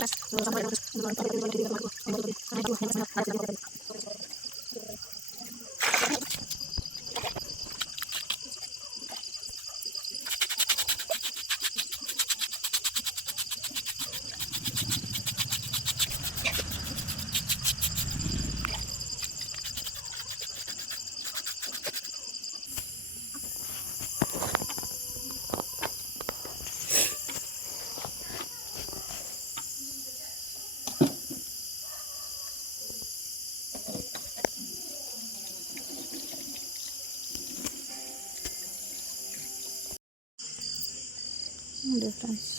Terima kasih. ನೋಡಿ friends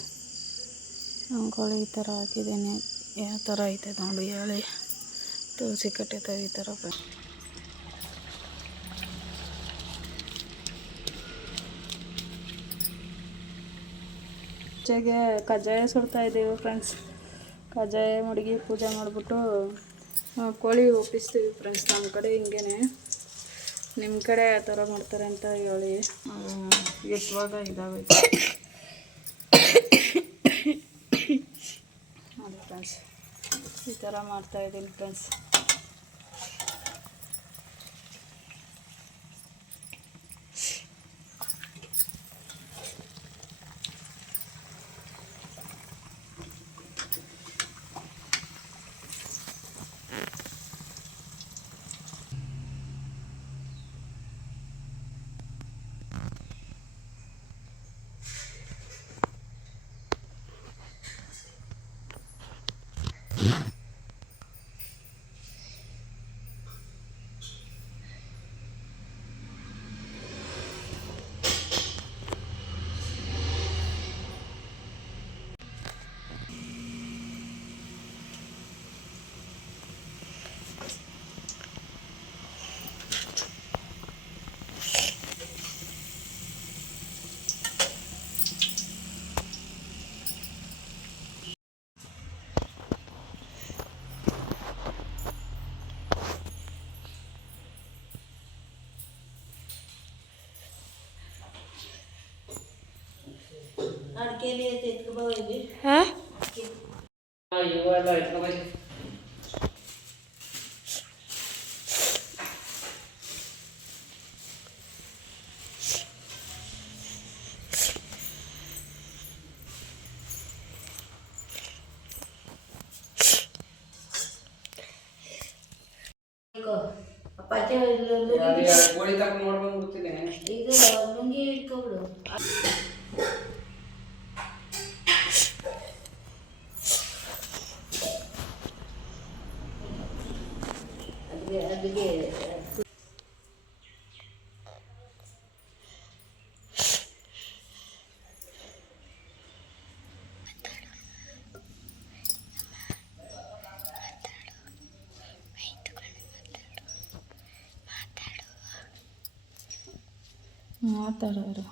rangoli ಈ ಥರ ಹಾಕಿದ್ದೀನಿ. ಯಾವ ಥರ ಐತೆ ನೋಡಿ ಹೇಳಿ. ತುಳಸಿ ಕಟ್ಟಿದ್ದಾವೆ ಈ ಥರ ಫ್ರೆಂಡ್ಸ್ ಪೂಜೆಗೆ ಕಜ್ಜಾಯ ಸುಡ್ತಾ ಇದ್ದೀವಿ ಫ್ರೆಂಡ್ಸ್ ಕಜ್ಜಾಯ ಮಡಗಿ ಪೂಜೆ ಮಾಡಿಬಿಟ್ಟು ಕೋಳಿ ಒಪ್ಪಿಸ್ತೀವಿ ಫ್ರೆಂಡ್ಸ್ ನಮ್ಮ ಕಡೆ ಹಿಂಗೇನೆ. ನಿಮ್ಮ ಕಡೆ ಯಾವ ಥರ ಮಾಡ್ತಾರೆ ಅಂತ ಹೇಳಿ. ಇಷ್ಟವಾಗ ಇದಾಗೈತೆ ನೋಡಿ ಫ್ರೆಂಡ್ಸ್ ಈ ಥರ ಮಾಡ್ತಾಯಿದ್ದೀನಿ ಫ್ರೆಂಡ್ಸ್ ಹಾಂ ಅಪ್ಪಾಚಿ ಕೋಳಿ ತಗೊಂಡು ನೋಡ್ಕೊಂಡು ಬಿಡ್ತೀನಿ ಇದು ಲುಂಗಿ ಇಟ್ಕೊಬಿಡು ಮಾತಾಡೋರು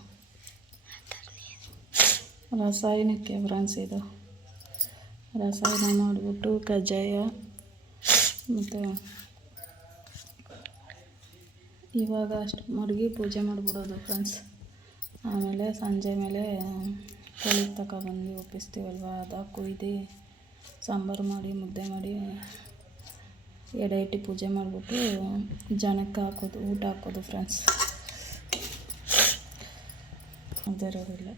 ರಾಸಾಯನಿಕ ಫ್ರೆಂಡ್ಸ್ ಇದು. ರಸಾಯನ ಮಾಡಿಬಿಟ್ಟು ಕಜ್ಜಾಯ, ಮತ್ತು ಇವಾಗ ಅಷ್ಟು ಮಡಗಿ ಪೂಜೆ ಮಾಡಿಬಿಡೋದು ಫ್ರೆಂಡ್ಸ್ ಆಮೇಲೆ ಸಂಜೆ ಮೇಲೆ ಕೋಳಿ ತಗೊಬಂದು ಒಪ್ಪಿಸ್ತೀವಲ್ವ? ಅದು ಕುಯ್ದು ಸಾಂಬಾರು ಮಾಡಿ, ಮುದ್ದೆ ಮಾಡಿ, ಎಡೆ ಇಟ್ಟು ಪೂಜೆ ಮಾಡಿಬಿಟ್ಟು ಜನಕ್ಕೆ ಹಾಕೋದು, ಊಟ ಹಾಕೋದು ಫ್ರೆಂಡ್ಸ್ ಅದಿರೋದಿಲ್ಲ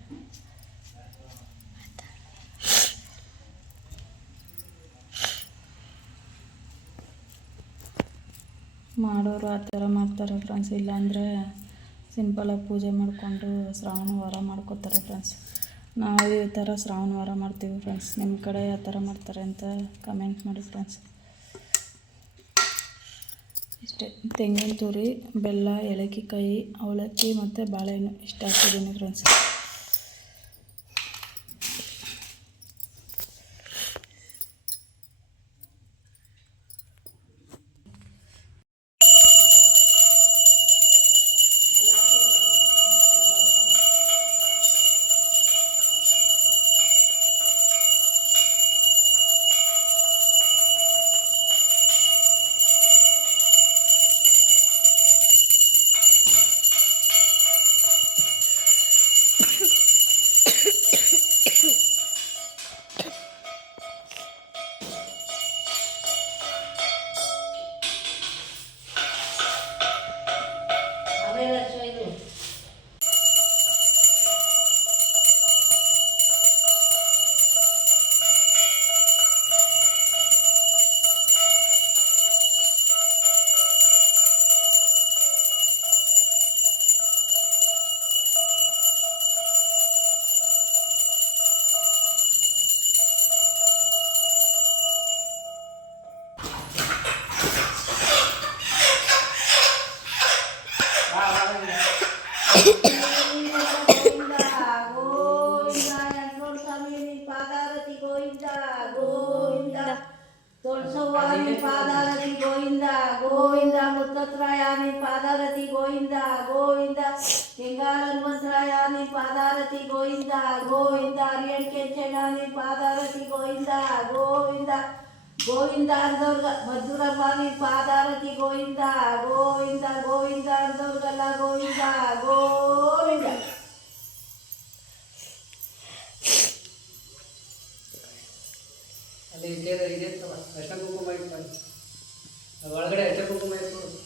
ಮಾಡೋರು ಆ ಥರ ಮಾಡ್ತಾರೆ ಫ್ರೆಂಡ್ಸ್ ಇಲ್ಲಾಂದರೆ ಸಿಂಪಲಾಗಿ ಪೂಜೆ ಮಾಡಿಕೊಂಡು ಶ್ರಾವಣ ವಾರ ಮಾಡ್ಕೋತಾರೆ ಫ್ರೆಂಡ್ಸ್ ನಾವು ಈ ಥರ ಶ್ರಾವಣ ವಾರ ಮಾಡ್ತೀವಿ ಫ್ರೆಂಡ್ಸ್ ನಿಮ್ಮ ಕಡೆ ಆ ಥರ ಮಾಡ್ತಾರೆ ಅಂತ ಕಮೆಂಟ್ ಮಾಡಿ ಫ್ರೆಂಡ್ಸ್ ಇಷ್ಟೇ. ತೆಂಗಿನ ತುರಿ ಬೆಲ್ಲ ಏಲಕ್ಕಿ ಕಾಯಿ ಅವಲಕ್ಕಿ ಮತ್ತು ಬಾಳೆಹಣ್ಣು. ಇಷ್ಟು ಹಾಕಿದ್ದೀನಿ ಫ್ರೆಂಡ್ಸ್ ముత్తత్రాయాని పాదాలది గోవింద గోవింద ముత్తత్రాయాని పాదాలది గోవింద గోవింద లింగాల హనుమంతరాయాని పాదాలది గోవింద గోవింద అరియన్ కేచనాని పాదాలది గోవింద గోవింద గోవింద అందోర్గ మధురమాని పాదాలది గోవింద గోవింద గోవింద అందోర్గల గోవింద గోవింద ಅಲ್ಲಿ ಇಲ್ಲೇ ಇದೆ ಅಷ್ಟ ಕುಂಕುಮ ಇಟ್ಕೊಂಡು ಒಳಗಡೆ ಅಷ್ಟ ಕುಂಕುಮ ಇಟ್ಕೊಂಡು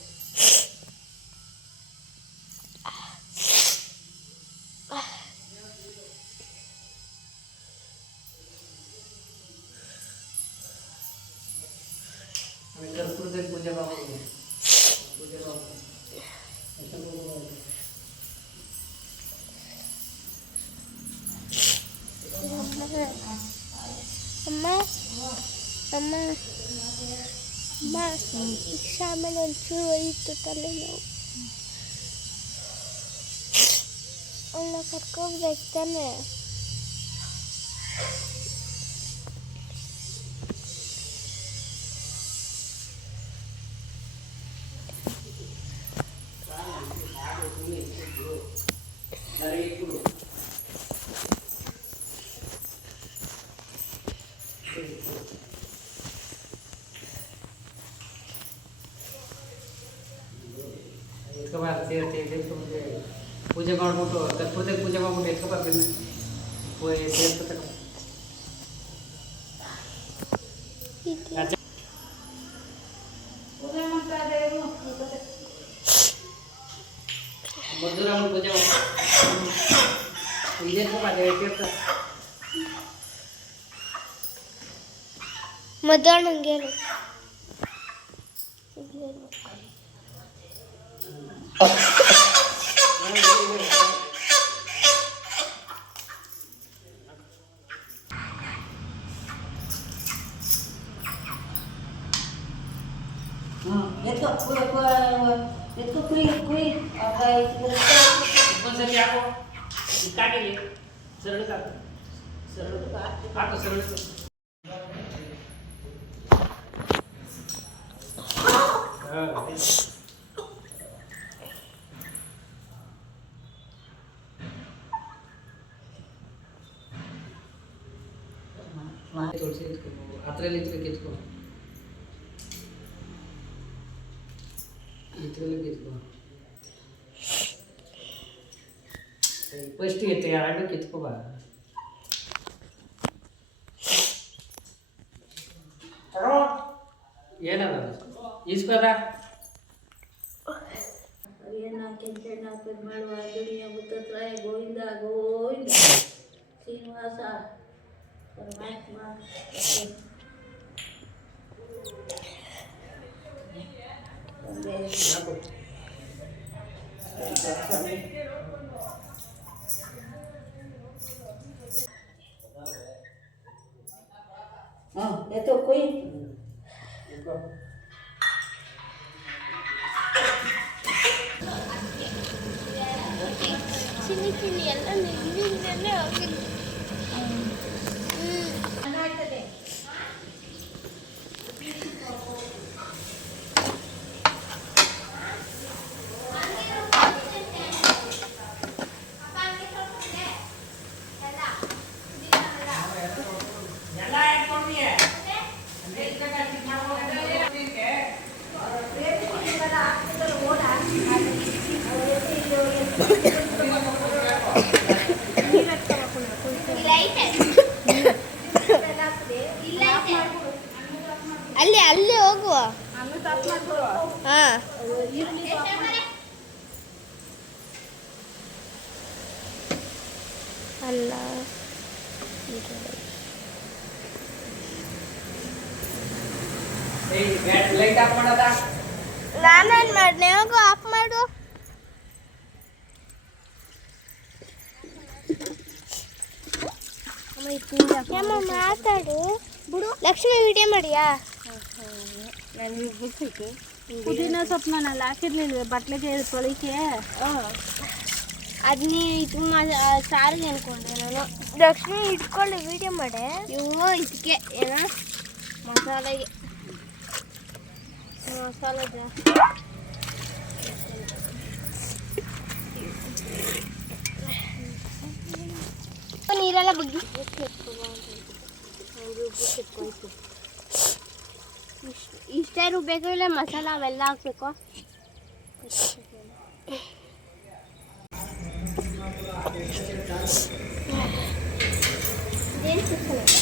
ರಿಕ್ಷಾ ಮೇಲೆ ಒಂಚೂರು ಹೋಯಿತು ತಲೆ ನೋವು ಅವನ್ನ ಕರ್ಕೋಬೇಕು ತಾನೆ పుస్తకం ముద్దురాముడు పూజ ఇదే పూజ మధ్యాహ్నం ఇంకేను Oh. తులసి ఎత్తుకో అత్రలు ఎత్తుకు ఎత్తుకో ఇత్రలకు ఎత్తుకో ఫస్ట్ ఎత్తే అలాంటి ఎత్తుకోవా ఏనా ಈಸ್ಕೊದ ಅರಿಯನ್ನ ಕೆಂಚಣ್ಣ ಪೆರ್ಮಾಳುವ ದುಡಿಯ ಮುತ್ತತ್ರಾಯ ಗೋವಿಂದ ಗೋವಿಂದ ಶ್ರೀನಿವಾಸ ಪರಮಾತ್ಮ ತಂದೆ ಹಾಂ ಎತ್ತೋ ಕುಯ್ 点 en la ni os ಅಲ್ಲಿ ಅಲ್ಲಿ ಹೋಗುವ. ಹಾ. ಅಲ್ಲ. ಲೈಟ್ ಆಫ್ ಮಾಡದ? ನಾನೇನ್ ಮಾಡ್ನೆ ಹೋಗು ಆಫ್ ಮಾಡು. ಯಮ್ಮ ಮಾತಾಡು. ಬಿಡು ಲಕ್ಷ್ಮಿ ವಿಡಿಯೋ ಮಾಡಿಯಾ? ಪುದೀನ ಸೊಪ್ಪು ನಾನು ಅಲ್ಲಿ ಹಾಕಿರ್ಲಿಲ್ವೇ ಬಟ್ಲಿಗೆ ತೊಳಿಕೆ ಅದ್ ನೀ ಇದು ಸಾರಿಗೆ ಅನ್ಕೊಂಡೆ ನಾನು ಲಕ್ಷ್ಮಿ ಇಟ್ಕೊಂಡು ವಿಡಿಯೋ ಮಾಡೆ ಇವು ಇದಕ್ಕೆ ಏನ ಮಸಾಲೆಗೆ ಮಸಾಲೆ ಜಾಸ್ತಿ ನೀರೆಲ್ಲ ಬಗ್ಗಿ ಇಷ್ಟೇ ರುಬ್ಬೇಕು ಇಲ್ಲ ಮಸಾಲ ಅವೆಲ್ಲ ಹಾಕ್ಬೇಕು ಇದು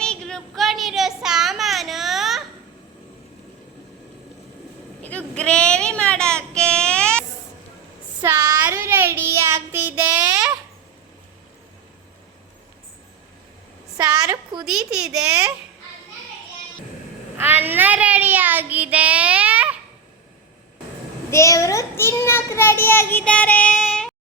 ದೇವಿಗೆ ರುಬ್ಕೊಂಡಿರೋ ಸಾಮಾನು. ಇದು ಗ್ರೇವಿ ಮಾಡಕ್ಕೆ ಸಾರು ರೆಡಿ ಆಗ್ತಿದೆ. ಸಾರು ಕುದೀತಿದೆ. ಅನ್ನ ರೆಡಿ ಆಗಿದೆ. ದೇವರು ತಿನ್ನಕ್ಕೆ ರೆಡಿ ಆಗಿದ್ದಾರೆ.